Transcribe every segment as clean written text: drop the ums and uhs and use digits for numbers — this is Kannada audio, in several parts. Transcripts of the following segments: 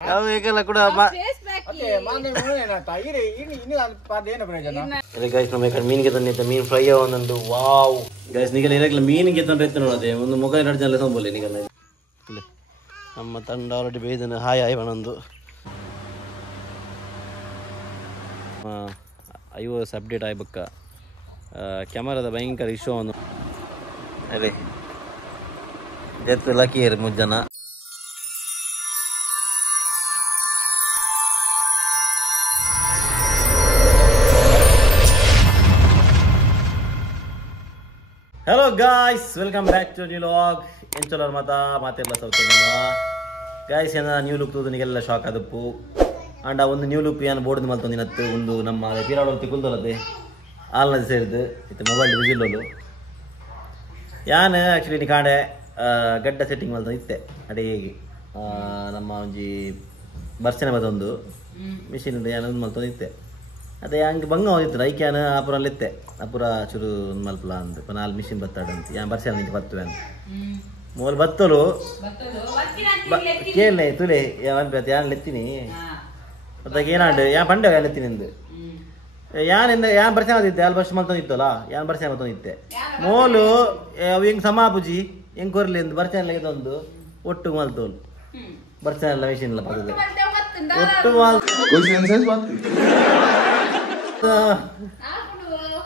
ಯಾವೆಲ್ಲ ಕೂಡ ಮೀನಿಗೆ ತಂದಿದ್ದ ಮೀನು ಫ್ರೈ ಒಂದೊಂದು ವಾವ್ ಗೈಸ್ ನಿಗಲ ಮೀನಿಗೆ ತಂದ್ರೆ ನೋಡದೆ ಒಂದು ಮುಖ 2 ಜನ ಸಂಬೋಲಿ ನಿಗಲ ನಮ್ಮ ತಂಡ ಆಲ್ರೆಡಿ ಬೇಯ್ದನು ಹಾಯ್ ಒಂದೊಂದು iOS ಅಪ್ಡೇಟ್ ಆಗ್ಬೇಕ ಕ್ಯಾಮರಾದ ಭಯಂಕರ ಇಶ್ಯೂ ಒಂದು ಅದೇ ಲಕ್ಕಿ ಇರು ಮುಜ್ಜನ Hello guys, welcome back to new vlog. Encholar mata matella sautenna. Guys yana new look tudu nigella shock adappu. And ಒಂದು new look yana board maltondinattu ಒಂದು ನಮ್ಮ ಪಿರಾಡೋ ತಿಕ್ಕುಂದಲದೆ ಆಲ್ನ ಸೇರಿದೆ ಇದು ಮೊಬೈಲ್ ವಿಜಿಲೋಲು ಯಾನ ಆಕ್ಚುಲಿ ನಿಕಾಂಡೆ ಗಡ್ಡ ಸೆಟ್ಟಿಂಗ್ ಮಾಡ್ತಾ ಇತ್ತೆ ಅಡಿಗೆ ನಮ್ಮ ಒಂಜಿ ಬರ್ಸನೆ ಮತ್ತೊಂದು ಮಿಷಿನ್ ಇದೆ ಯಾನ ಮಾಡ್ತಾ ಇತ್ತೆ ಅದೇ ಹಂಗೆ ಬಂಗ ಹೋಗಿತ್ತು ಐಕ್ಯಾನ ಅಪುರಲ್ಲಿತ್ತೆ ಅಪುರ ಚೂರು ಮಲ್ಪಲ ಅಂತ 4 ಮಿಷಿನ್ ಬತ್ತಾಡಂತ ಯಾನ್ ಬರ್ಸೆ ನಿಂಗೆ ಬತ್ತವೆ ಅಂತ ಮೂಲ ಬತ್ತಲು ಕೇಳಲೆ ತುಲೆ ಯಾನ್ ಲೆತ್ತೀನಿ ಅದಕ್ಕೆ ಏನಾಡು ಯಾನ್ ಪಂಡೆ ಲೆತ್ತೀನಿ ಎಂದು ಯಾನ್ ಬರ್ಸೆ ಮತ್ತಿತ್ತೆ ಅಲ್ಲಿ ಬರ್ಷ ಮಲ್ತೊಂದಿತ್ತಲ್ಲ ಯಾನ್ ಬರ್ಸೆ ಮತ್ತೊಂದಿತ್ತೆ ಮೋಲು ಅವು ಹೆಂಗ್ ಸಮಾಪುಜಿ ಹೆಂಗ್ ಕೊರ್ಲಿ ಎಂದು ಬರ್ಸೆ ಎಲ್ಲ ಇದೊಂದು ಒಟ್ಟು ಮಲ್ತೋಲು ಬರ್ಸೆ ಎಲ್ಲ ಮಿಷಿನ್ ಇಲ್ಲ ಪದದ ಒಟ್ಟು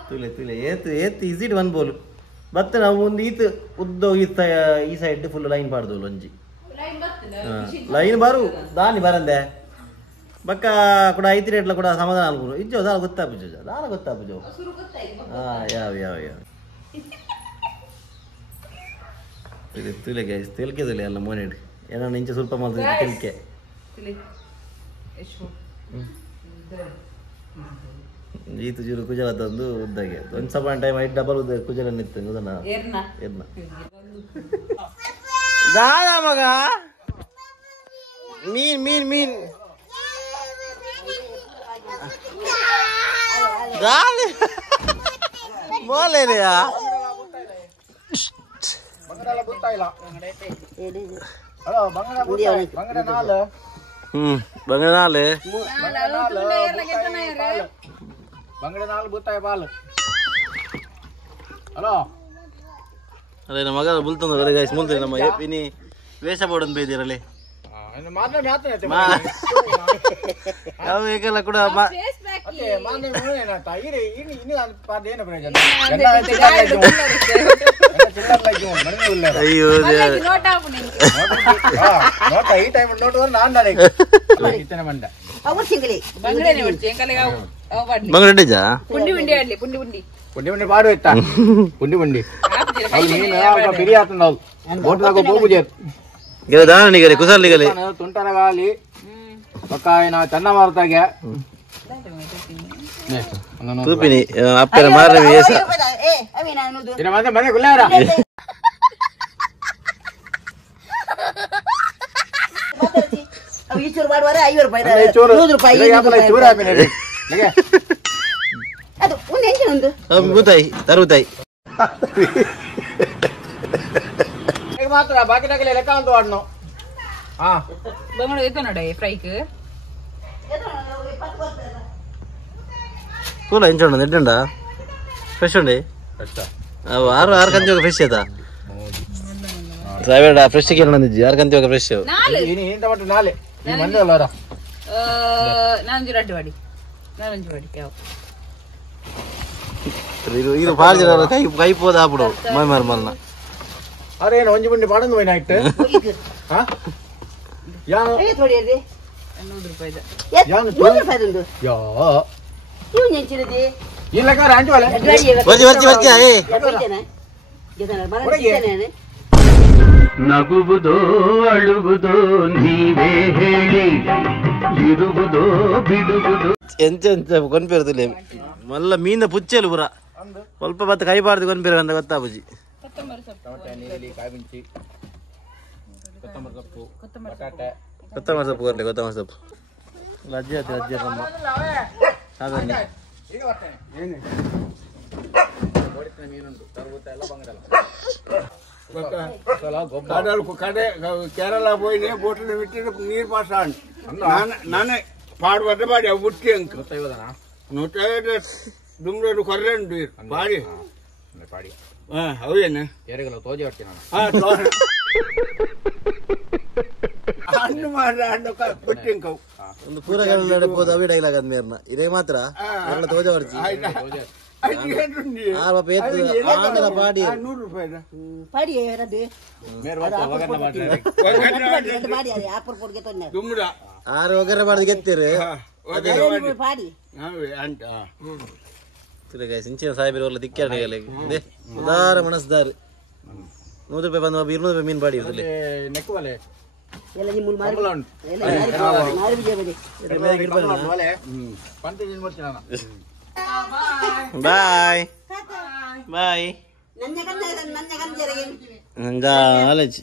ತುಲೆ ತುಲೆ ಏತ್ ಈಸಿಟ್ ಒನ್ ಬೋಲು ಬತ್ತ ನಾವು ಒಂದು ಈತ್ ಉದ್ದ ಈ ಸೈಡ್ ಫುಲ್ ಲೈನ್ ಪಾಡ್ದೋಲು ಒಂಜಿ ಲೈನ್ ಬಾರು ದಾನಿ ಬರಂದೆ ಬಕ್ಕ ಕೂಡ ಐತಿ ರೇಟ್ಲ ಕೂಡ ಸಮಾಧಾನ ಅನ್ಕೊಂಡು ಇಜ್ಜೋ ದಾನ ಗೊತ್ತಾಪುಜೋ ದಾನ ಗೊತ್ತಾಪುಜೋ ಯಾವ ಯಾವ ಯಾವ ತುಲೆ ತುಲೆ ಗೈಸ್ ತೆಲ್ಕೆ ತುಲೆ ಅಲ್ಲ ಮೋನೇಡ್ ಏನೋ ಇಂಚ ಸ್ವಲ್ಪ ಮಾಡ್ತಿದ್ದೆ ತೆಲ್ಕೆ ಈತು ಜೂರು ಕುಜಲ ತಂದು ಉದ್ದಾಗೆ ಒಂದು ಸಪಾನ್ ಟೈಮ್ 5 ಡಬಲ್ ಉದ್ದ ಕುಜಲ ನಿತ್ತು ಅದನ್ನ ಎರ್ನ ದಾದ ಮಗ ಮೀನ್ ಮೀನ್ ಮೀನ್ ದಾದ ಬೋಲೇರಿಯಾ ಬಂಗಡ ಬುತ್ತಾ ಇಲ್ಲ ಹಲೋ ಬಂಗಡ ನಾಲ್ ಬಂಗಡ ನಾಲ್ ಬಂಗಡೆ 4 ಬುತ್ತಾಯ ಪಾಲು ಹಲೋ ಅದೇ ನಮ್ಮ ಮಗ ಬುಲ್ತಂದು ಗಡಿ ಗೈಸ್ ಮುಲ್ತದೆ ನಮ್ಮ ಇನಿ ವೇಷ ಬೋರ್ಡ್ ಬೇದಿರಲಿ ಯಾವ ಏಕೆಲ್ಲ ಕೂಡ ಅಯ್ಯೋ ಈ ಟೈಮ್ ನೋಟ್ ನಾನು ಬಂದ ಬಂಗಡಿಜ ಪುಂಡಿ ಪುಂಡಿ ಆಡ್ಲಿ ಪುಂಡಿ ಪುಂಡಿ ಪುಂಡಿ ಪುಂಡಿ ಪಾಡು ಇತ್ತ ಪುಂಡಿ ಪುಂಡಿ ಮೀನು ಬಿರಿ ಆತಂದ ಬೋಟ್ದಾಗ ಹೋಗುಜೆ ಗೆಲ ದಾನಿಗಲೆ ಕುಸಲಿಗಲೆ ತುಂಟರ ಗಾಲಿ ಪಕ್ಕಾಯ ನಾ ಚನ್ನ ಮಾರ್ತಾಗೆ ತೂಪಿನಿ ಅಪ್ಪರ ಮಾರ ವೇಸ ಇನ ಮತ್ತೆ ಮನೆ ಗುಲ್ಲಾರ ಈಚೂರು ಮಾಡುವಾರೆ 5 ರೂಪಾಯಿ 100 ರೂಪಾಯಿ 100 ರೂಪಾಯಿ ಅದು ಒಂದು ಎಂಜಿನ್ ಒಂದು ಬುತಾಯಿ ತರುತಾಯಿ ಈಗ ಮಾತ್ರ ಬಾಕಿದಾಗಲೇ ಲೆಕ್ಕ ಅಂತ ಆಡ್ನೋ ಹಾ ಬಂಗಡ ಏತ ನಡೆ ಫ್ರೈಕ್ ಕೂಲ ಎಂಜೋಣ ನೆಡ್ಡಂಡ ಫ್ರೆಶ್ ಉಂಡಿ ಅವ 6 ಕಂತಿ ಹೋಗ ಫ್ರೆಶ್ ಆಯ್ತಾ ಸಾವೇಡ ಫ್ರೆಶ್ ಗೆ ನಂದಿಜಿ 6 ಕಂತಿ ಹೋಗ ಫ್ರೆಶ್ ನೀನು ಇಂತ ಮಟ್ಟ ನಾಳೆ ನೀ ಮಂದಲ್ಲರ ನಾಂಜು ರಡ್ಡವಾಡಿ ನಾಂಜು ವಾಡಿ ಯಾವ ಇದು ಪಾರ್ಜರ ಕೈ ಪೋದ ಆಪಡು ಮೈ ಮರ್ಮಲ್ನ ಅರೆ ಏನು ಒಂಜಿ ಬುಂಡಿ ಪಾಡಂದು ಹೋಯ್ನ ಇಟ್ಟು ಹಾ ಯಾ ಏ ತೋಡಿಯದೆ 100 ರೂಪಾಯಿ ಯಾ 100 ರೂಪಾಯಿ ಉಂಟು ಯಾ ಇವು ನೆಂಚಿರದೆ ಇಲ್ಲ ಕರ ಅಂಜು ಅಲ್ಲ ವರ್ಜಿ ಏ ಗೆದನ ಮರನೆ ನಗುವುದೋ ಅಳುವುದೋ ನೀವೇ ಹೇಳಿ ಇರುವುದೋ ಬಿಡುವುದೋ ಎಂತ ಕೊಂಪೇರುದಿಲ್ಲ ಮಲ್ಲ ಮೀನ ಪುಚ್ಚಲು ಪುರ ಸ್ವಲ್ಪ ಬತ್ತ ಕೈ ಬಾರ್ದು ಕೊಂಪೇರ ಅಂತ ಗೊತ್ತಾಪುಜಿ ಕೊತ್ತಂಬರಿ ಸೊಪ್ಪು ಕೊರ್ಲಿ ಕೊತ್ತಂಬರಿ ಸೊಪ್ಪು ಅಜ್ಜಿ ಆಯ್ತು ಅಜ್ಜಿ ನಮ್ಮ ಹಾಗಾಗಿ ಮೀನುಂಟು ತರಬೂತ ಎಲ್ಲ ಬಂಗಡಲ್ಲ ಕಡೆ ಕೇರಳ ಹೋಯ್ನಿ ಬೋಟ್ನ ಬಿಟ್ಟಿದ್ದು ನೀರು ಪಾಸ್ ನಾನೇ ಪಾಡು ಬದ್ದ ಪಾಡಿ ಅವು ಬಿಟ್ಟಿ ಅಂಕ 150 ದುಮ್ರಡು ಕೊರ್ರೆಂಡು ಪಾಡಿ ಪಾಡಿ ಅವೇನು ತೋಜಿ ಹೊಡ್ತೀನಿ ಹಣ್ಣು ಮಾಡ್ರೆ ಹಣ್ಣು ಬಿಟ್ಟಿ ಅಂಕ ಒಂದು ಪೂರ ನಡಬಹುದು ಅವೇ ಡೈಲಾಗ್ ಆದ್ಮೇಲೆ ಇದೇ ಮಾತ್ರ ತೋಜ ಹೊಡ್ಸಿ ಆರು ಒಗ್ಗರಣೆ ಮಾಡಿ ಗೆತ್ತೀರಿ ಸಿಂಚಿನ ಸಾಹೇಬರು ಎಲ್ಲ ದಿಕ್ಕಾರೆ ಉದಾರ ಮನಸ್ದಾರ 100 ರೂಪಾಯಿ ಬಂದ 200 ರೂಪಾಯಿ ಮೀನು ಬಾಡಿ ಬಾಯ್ ಬಾಯ್ ಆಲಜಿ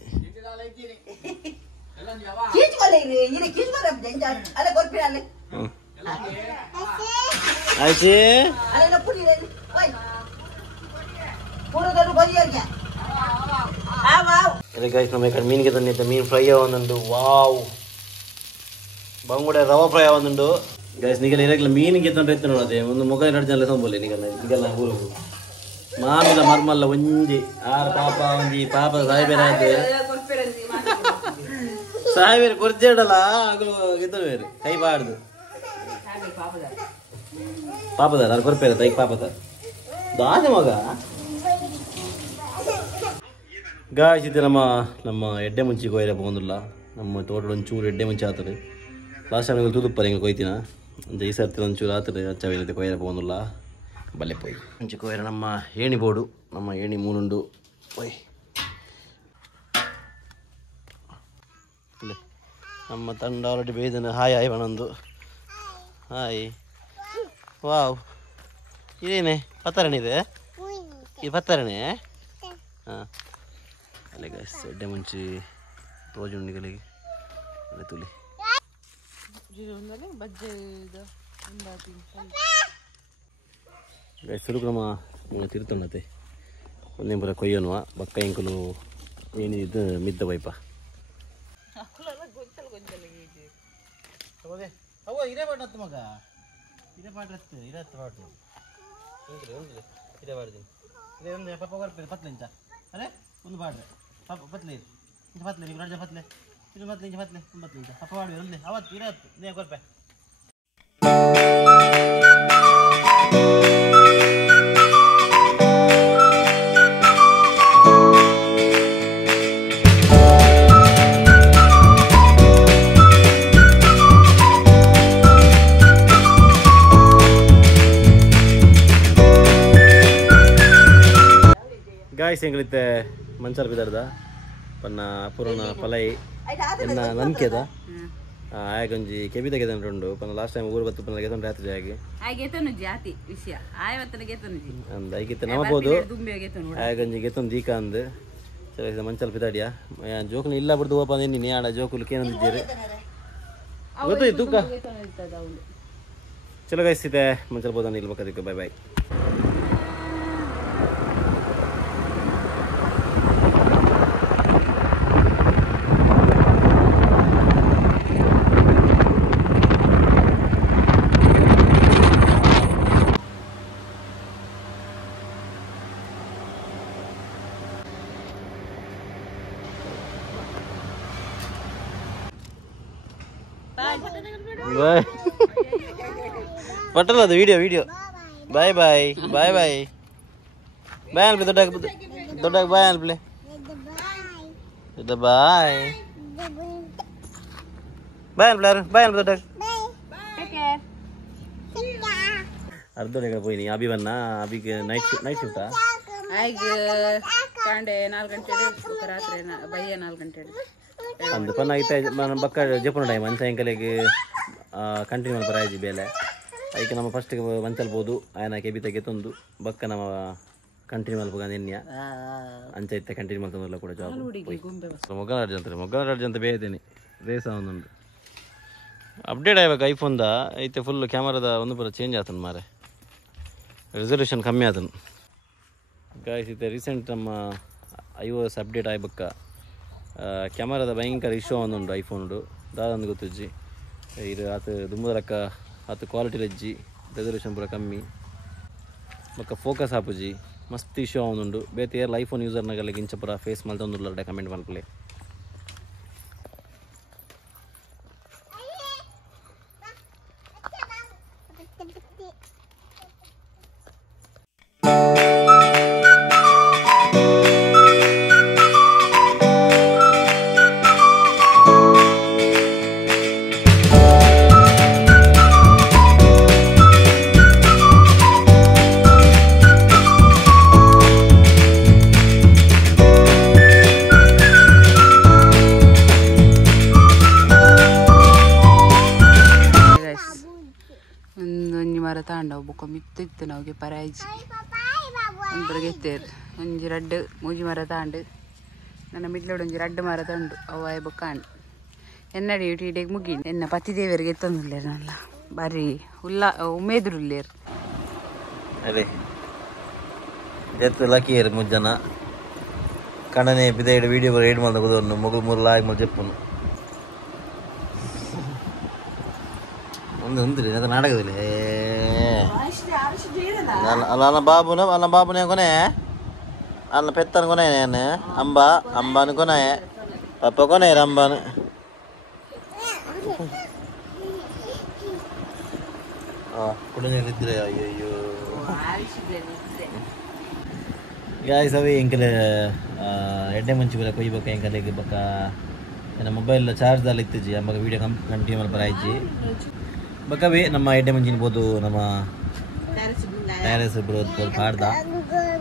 ಆಯ್ತು ನಮ್ಮ ಈ ಕಡೆ ಮೀನಿಗೆ ತಂದಿದ್ದ ಮೀನು ಫ್ರೈ ಒಂದುಂಡು ವಾವ್ ಬಂಗುಡೆ ರವಾ ಫ್ರೈ ಒಂದುಂಡು ಗೈಸ್ ನಿಗಲ ಇರಕ್ಲ ಮೀನಿಗೆ ತಂದ್ರೆ ಎತ್ತ ನೋಡದೆ ಒಂದು ಮುಗ 2 ಜನ ಸಂಬೋಲೆ ನಿಗಲ್ಲ ಊರು ಮಾಮಿಲ ಮರ್ಮಲ್ಲ ಒಂಜಿ ಆರು ಪಾಪ ಒಂಜಿ ಪಾಪ ಸಾಯಿಬೇರೆ ಸಾಯಿಬೇರೆ ಕೊರ್ಜೇಡಲ್ಲ ಆಗಲು ಗೆದ್ದು ಬೇರೆ ಕೈ ಬಾಡ್ದು ಪಾಪದಾರ ಅದು ಕೊರ್ಪೇರ ತೈಕ್ ಪಾಪದ ದಾದ ಮಗ ಗಾಯ್ಸ್ ಇದು ನಮ್ಮ ಎಡ್ಡೆ ಮುಂಚಿಗೆ ಕೊಯ್ಯರಪ್ಪ ಬಂದಿಲ್ಲ ನಮ್ಮ ತೋಟದ ಒಂಚೂರು ಎಡ್ಡೆ ಮುಂಚೆ ಆಗ್ತದೆ ಲಾಸ್ಟ್ ಟೈಮ್ ತೂದುಪ್ಪರ ಹಿಂಗೆ ಕೊಯ್ತೀನ ಒಂದು ಈ ಸರ್ತಿ ಒಂಚೂರು ಆಗ್ತದೆ ಹಚ್ಚವಿನತೆ ಕೊಯ್ಯರಪ್ಪ ಬಂದಿಲ್ಲ ಬಲ್ಲೆ ಪೋಯ್ ಮುಂಚೆ ಕೊಯ್ಯರ ನಮ್ಮ ಏಣಿ ಬೋರ್ಡು ನಮ್ಮ ಏಣಿ ಮೂನುಂಡು ಒಯ್ ನಮ್ಮ ತಂಡ ಆಲ್ರೆಡಿ ಬೇಯ್ದನು ಹಾಯ್ ಹಾಯ್ ಬಣಂದು ಹಾಯ್ ವಾವ್ ಇದೇನೆ ಪತ್ತರಣೆ ಇದೆ ಇದು ಪತ್ತರಣೆ ಹಾಂ ಅಲ್ಲೇ ಗೈಸ್ ಎಡ್ಡೆ ಮುಂಚೆ ತೋಜುಂಡಿಗಳಿಗೆ ಅಲ್ಲೇ ತುಲಿ ಗೈಸ್ ಸುರುಕ್ರಮ ತಿರುತೊಂಡತೆ ಒಂದೇ ಪುರ ಕೊಯ್ಯೋನುವ ಬಕ್ಕ ಇಂಕಲು ಏನಿದ್ದು ಮಿದ್ದ ವೈಪ ಇರೇ ಬಾಟತ್ತು ಮಗ ಇರೇ ಬಾಟ್ರತ್ತು ಇರತ್ತು ಬಾಟು ಇರೇ ಬಾಡ್ದು ಇದೇ ಒಂದು ಪಪ್ಪ ಕೊರ್ಪೇರು ಪತ್ಲೆ ಇಂಚ ಅರೆ ಒಂದು ಬಾಡ್ರೆ ಪಪ್ಪ ಪತ್ಲೆ ಇಂಚ ಪತ್ಲೆ ನೀವು ರಾಜ ಪತ್ಲೆ ಇದು ಪತ್ಲೆ ಇಂಚ ಪತ್ಲೆ ಪತ್ಲೆ ಇಂಚ ಪಪ್ಪ ಬಾಡ್ವೆ ಒಂದೇ ಅವತ್ತು ಇರತ್ತು ನೇ ಕೊರ್ಪೆ ಗಾಯ್ಸ್ ಎಂಗಳಿತ್ತೆ ಮಂಚಾಲ ಬಿದ್ದಾರ್ದ ಪನ್ನ ಪುರನ ಪಲೈ ಎನ್ನ ನನ್ಕೆದ ಆಯಗೊಂಜಿ ಕೆಬಿದ ಗೆದನ್ರುಂಡು ಪನ್ನ ಲಾಸ್ಟ್ ಟೈಮ್ ಊರು ಬತ್ತು ಪನ್ನ ಗೆದನ್ ರಾತ್ರಿ ಜಾಗಿ ಅಂದ ಐಕಿತ್ತ ನಮಬೋದು ಆಯಗೊಂಜಿ ಗೆತನ್ ದೀಕ ಅಂದ್ ಚಲ ಮಂಚಾಲ ಬಿದ್ದಾಡಿಯ ಜೋಕುಲು ಇಲ್ಲ ಬಿಡ್ದು ಓಪ ನೀನು ಆಡ ಜೋಕುಲು ಕೇನಂದಿದ್ದೀರಿ ಗೊತ್ತು ತೂಕ ಚಲೋ ಗೈಸ್ ಇದೆ ಮಂಚಾಲ ಬೋದ ನಿಲ್ಬೇಕದಕ್ಕೆ ಬೈ ಬಾಯ್ ಬಾಯ್ ಪಟ್ಟಲ್ಲ ಅದು ವಿಡಿಯೋ ಬಾಯ್ ಬಾಯ್ ಬಾಯ್ ಬಾಯ್ ಬಾಯ್ ಅನ್ಪ್ಲೆ ದೊಡ್ಡ ಬಾಯ್ ಅನ್ಪ್ಲೆ ಬಾಯ್ ಬಾಯ್ ಅನ್ಪ್ಲೆ ಬಾಯ್ ಅನ್ಪ್ಲೆ ದೊಡ್ಡ ಅರ್ಧ పోయి ಅಭಿ ಬನ್ನ ಅಭಿಗೆ ನೈಟ್ ಶಿಫ್ಟಾ ಕಾಂಡೆ 4 ಗಂಟೆ ರಾತ್ರಿ ಬಯ್ಯ 4 ಗಂಟೆ ಅಂದು ಪನ್ನ ಐತೆ ಬಕ್ಕ ಜಪುನ ಟೈಮ್ ಸಾಯಂಕಾಲಿಗೆ ಕಂಟಿನ್ಯೂ ಮಾಡಿ ಬರಾಜಿ ಬೇಲೆ ಅದಕ್ಕೆ ನಮ್ಮ ಫಸ್ಟಿಗೆ ಮಂಚಲ್ಬೋದು ಆಯನ ಕೆಬಿ ತೆಗೆತೊಂದು ಬಕ್ಕ ನಮ್ಮ ಕಂಟಿನ್ಯೂ ಮಲ್ಪಗ ನೆನ್ಯ ಅಂಚ ಇತ್ತೆ ಕಂಟಿನ್ಯೂ ಮಾಡ್ತಂದಲ್ಲ ಕೂಡ ಜಾಬ್ ಮೊಗ್ಗನಾಡು ಅಂತ ಬೇಯ್ತೇನೆ ರೇಸ ಒಂದೊಂದು ಅಪ್ಡೇಟ್ ಆಗ್ಬೇಕು ಐಫೋನ್ದ ಐತೆ ಫುಲ್ ಕ್ಯಾಮರಾದ ಒಂದು ಪೂರ ಚೇಂಜ್ ಆತನು ಮಾರೆ ರೆಸಲ್ಯೂಷನ್ ಕಮ್ಮಿ ಆತನು ಗಾಯ್ಸ್ ಐತೆ ರೀಸೆಂಟ್ ನಮ್ಮ iOS ಅಪ್ಡೇಟ್ ಆಯ್ಬಕ್ಕ ಕ್ಯಾಮರಾದ ಭಯಂಕರ ಇಶ್ಯೂ ಒಂದುಂಡು ಐಫೋನ್ಡು ದಾದಂದು ಗೊತ್ತಜ್ಜಿ ಇದು ಆತು ದುಂಬುದರಕ್ಕ ಆತು ಕ್ವಾಲಿಟಿ ರಜ್ಜಿ ರೆಸಲ್ಯೂಷನ್ ಪೂರ ಕಮ್ಮಿ ಬೊಕ್ಕ ಫೋಕಸ್ ಆಪುಜಿ ಮಸ್ತ್ ಇಶ್ಯೂ ಒಂದುಂಡು ಬೇತೆ ಏರ್ಲ ಐಫೋನ್ ಯೂಸರ್ನಾಗೆಲ್ಲ ಗಿಂಚ ಪೂರ ಫೇಸ್ ಮಲ್ತೊಂದುಲ್ಲ ಕಮೆಂಟ್ ಮಲ್ಪಲೆ ಮರ ತಾಂಡವು ಬೊಕ್ಕ ಮಿತ್ತಿತ್ತು ನಾವ್ಗೆ ಪರಾಯಿಜಿ ಒಂದ್ರ ಗೆತ್ತೇರು ಒಂಜಿ ರಡ್ಡು ಮೂಜಿ ಮರ ತಾಂಡು ನನ್ನ ಮಿಡ್ಲೋಡು ಒಂಜಿ ರಡ್ಡು ಮರ ತಂಡು ಅವ ಬೊಕ್ಕಾಂಡು ಎನ್ನಡಿ ಟೀಡೆಗೆ ಮುಗಿಂಡು ಎನ್ನ ಪತಿದೇವರಿಗೆ ಎತ್ತೊಂದುಲ್ಲೇರು ನಲ್ಲ ಬಾರಿ ಉಮೇದುರುಲ್ಲೇರು ಅದೇ ಎತ್ತು ಲಕಿಯರು ಮುಜ್ಜನ ಕಣ್ಣನೆ ಬಿದೈಡು ವೀಡಿಯೋ ರೇಡ್ ಮಾಡ್ದ ಕುದೊಂದು ಮಗು ಮೂರ್ಲಾಗಿ ಮಲ್ ಚೆಪ್ಪುನು ಒಂದು ಉಂದ್ರಿ ಅದು ನಾಟಕದಲ್ಲಿ ಅಲ್ಲ ಬಾಬುನೇ ಕೊನೆ ಅಲ್ಲ ಪೆತ್ತನ ಕೊನೆ ನಾನು ಅಂಬಾನು ಕೊನೆ ಪಪ್ಪ ಕೊನೆ ಅಂಬಾನು ಕುಡಿದ್ರೆ ಅಯ್ಯಯ್ಯೋ ಗಾಯ್ಸ್ ಅವಿ ಎಂಕಲ ಎಡ್ಡೆ ಮುಂಚೆ ಬರ ಕೊಯ್ಬೇಕ ಎಂಕಲೆಗೆ ಬಕ್ಕ ನನ್ನ ಮೊಬೈಲ್ ಚಾರ್ಜ್ದಲ್ಲಿ ಇತ್ತಿಜಿ ಅಮ್ಮಗೆ ವೀಡಿಯೋ ಕಂಟಿನ್ಯೂ ಮಾಡಿ ಬರಾಯ್ಜಿ ಬಕ್ಕವೇ ನಮ್ಮ ಎಡ್ಡೆ ಮುಂಚಿನ್ಬೋದು ನಮ್ಮ ಟ್ಯಾರೆಸ್ ಬರೋದು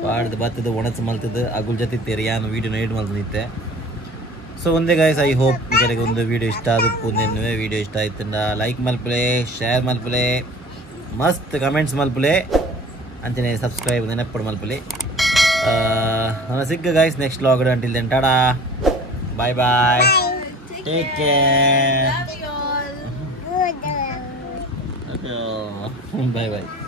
ಪಾಡ್ದು ಬತ್ತದ ಒಣಸ್ ಮಲ್ತದ ಅಗುಲ್ ಜೊತೆ ಯಾನು ವೀಡಿಯೋನ ಏಡ್ ಮಲ್ತಿದ್ದೆ ಸೊ ಒಂದೇ ಗಾಯ್ಸ್ ಐ ಹೋಪ್ ನಿಮಗೆ ಒಂದು ವೀಡಿಯೋ ಇಷ್ಟ ಆದಪ್ಪು ನಿನ್ನೆ ವೀಡಿಯೋ ಇಷ್ಟ ಆಯ್ತಂದ ಲೈಕ್ ಮಲ್ಪಲೆ ಶೇರ್ ಮಲ್ಪಲೆ ಮಸ್ತ್ ಕಮೆಂಟ್ಸ್ ಮಲ್ಪಲೆ ಅಂಚನೆ ಸಬ್ಸ್ಕ್ರೈಬ್ ನೆನಪಡು ಮಲ್ಪಲೆ ನನ್ನ ಸಿಕ್ಕ guys next vlog until then tada bye bye take care bye ಬಾಯ್